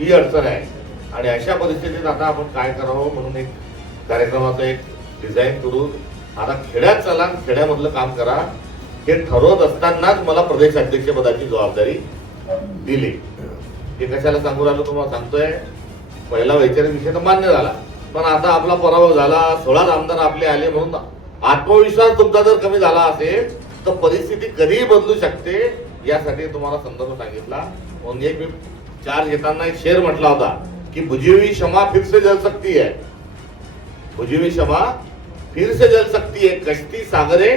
ही अडचण आहे. आणि अशा परिस्थितीत आता आपण काय करावं म्हणून एक कार्यक्रमाचं एक डिझाईन करून आता खेड्यात चला, खेड्यामधलं काम करा हे ठरवत असतानाच मला प्रदेश अध्यक्षपदाची जबाबदारी दिली. हे कशाला सांगू राहिलो तुम्हाला सांगतोय. पहिला वैचारिक विषय तर मान्य झाला, पण आता आपला पराभव झाला, 16 आमदार आपले आले म्हणून आत्मविश्वास तुमचा जर कमी झाला असेल तर परिस्थिती कधीही बदलू शकते. यासाठी तुम्हाला संदर्भ सांगितला. म्हणून एक मी चार्ज घेताना एक शेर म्हटला होता की बुझी हुई शमा फिर से जल सकती है, बुझी हुई शमा फिर से जल सकती है, कश्ती सागरे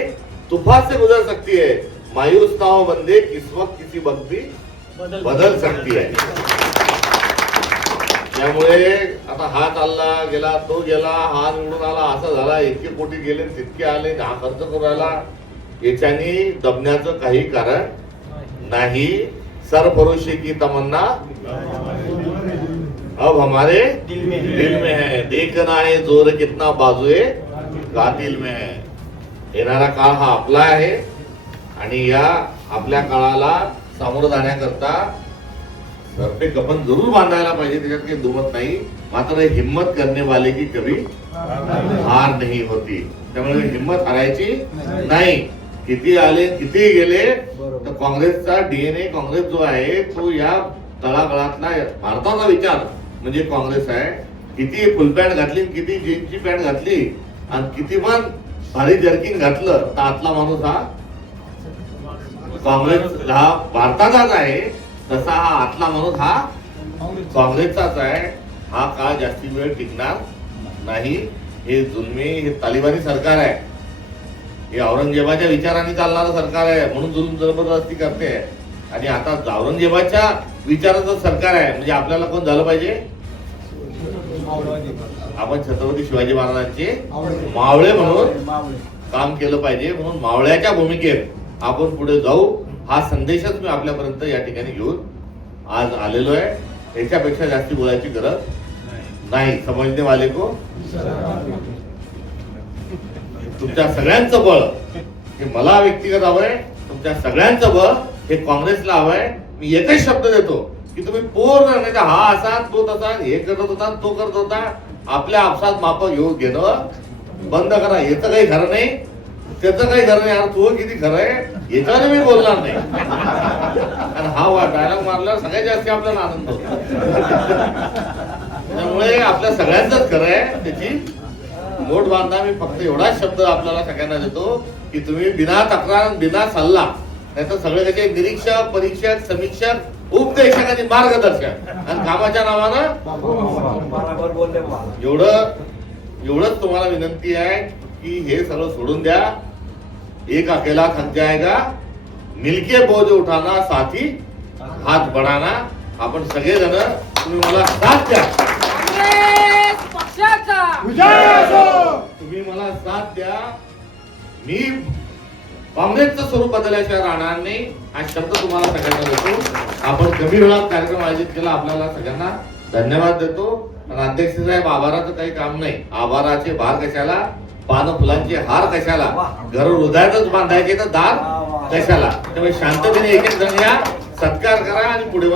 तूफान से गुजर सकती है, मायूस ना हो बंदे किस वक्त किसी वक्त भी बदल सकती है. त्यामुळे आता हा चालला गेला, तो गेला, हा निवडून आला, असं झाला, इतके कोटी गेले, तितके आले, हा खर्च करू राहिला, याच्यानी दबण्याचं काही कारण नाही. सरफरोशी की तमन्ना अब हमारे दिल में है, देखना है जोर कितना बाजुए कातिल में है. येणारा काळ हा आपला आहे आणि या आपल्या काळाला सामोरं जाण्याकरता सरपे कफन जरूर बांधायला पाहिजे, त्याच्यात काही दुमत नाही. मात्र हिम्मत करने वाले की कभी हार नहीं होती. त्यामुळे हिम्मत हारायची नाही. किती आले किती गेले तर काँग्रेसचा डीएनए, काँग्रेस जो आहे तो या तळागाळातला भारताचा विचार म्हणजे काँग्रेस आहे. किती फुल पॅन्ट घातली, किती जीन्सची पॅन्ट घातली आणि किती पण भारी जर्किन घातलं तर आतला माणूस हा काँग्रेस हा भारताचाच आहे. तसा हा आतला माणूस हा काँग्रेसचाच आहे. हा काळ जास्ती वेळ टिकणार नाही. हे जुलमी, हे तालिबानी सरकार आहे, हे औरंगजेबाच्या विचारांनी चालणारं सरकार आहे म्हणून जुलूम जबरदस्ती करते. आणि आता औरंगजेबाच्या विचाराचं सरकार आहे म्हणजे आपल्याला कोण झालं पाहिजे, आपण छत्रपती शिवाजी महाराजांचे मावळे म्हणून काम केलं पाहिजे. म्हणून मावळ्याच्या भूमिकेत आपण पुढे जाऊ हा संदेशच मी आपल्यापर्यंत या ठिकाणी घेऊन आज आलेलो आहे. याच्यापेक्षा जास्ती बोलायची गरज नाही. समजणे वाले को तुमच्या सगळ्यांचं बळ हे मला व्यक्तिगत हवंय, तुमच्या सगळ्यांचं बळ हे काँग्रेसला हवंय. मी एकच शब्द देतो की तुम्ही पूर्ण नाही तर हा असा तो तसा, हे करत होता तो करत होता, आपल्या आपसात माप घेणं बंद करा. याचं काही खरं नाही, त्याचं काही खरं नाही. यार तू किती खरं आहे याच्याने मी बोलणार नाही. आणि हा डायलॉग मारल्यावर सगळ्यात जास्त आपल्याला आनंद होतो. त्यामुळे आपल्या सगळ्यांचंच खरं आहे. त्याची मोठ बांधा. मी फक्त एवढाच शब्द आपल्याला सगळ्यांना देतो की तुम्ही बिना तक्रार, बिना सल्ला, नाहीतर सगळे त्याचे निरीक्षक, परीक्षक, समीक्षक, उपदेशक आणि मार्गदर्शक आणि कामाच्या नावानं एवढंच तुम्हाला विनंती आहे की हे सगळं सोडून द्या. एक अकेला थक जाएगा, मिलके बोझ उठाना, साथी हात बढ़ाना. आपण सगळेजण तुम्ही मला साथ द्या, तुम्ही मला साथ द्या. मी काँग्रेसचं स्वरूप बदलल्याशिवाय राहणार नाही हा शब्द तुम्हाला सगळ्यांना देतो. आपण कमी वेळात कार्यक्रम आयोजित केला, आपल्याला सगळ्यांना धन्यवाद देतो. आणि अध्यक्ष साहेब आभाराचं काही काम नाही. आभाराचे भार कशाला, पानं फुलांचे हार कशाला, घर हृदयातच बांधायचे तर दार कशाला. त्यामुळे शांततेने एक एक जण या, सत्कार करा आणि पुढे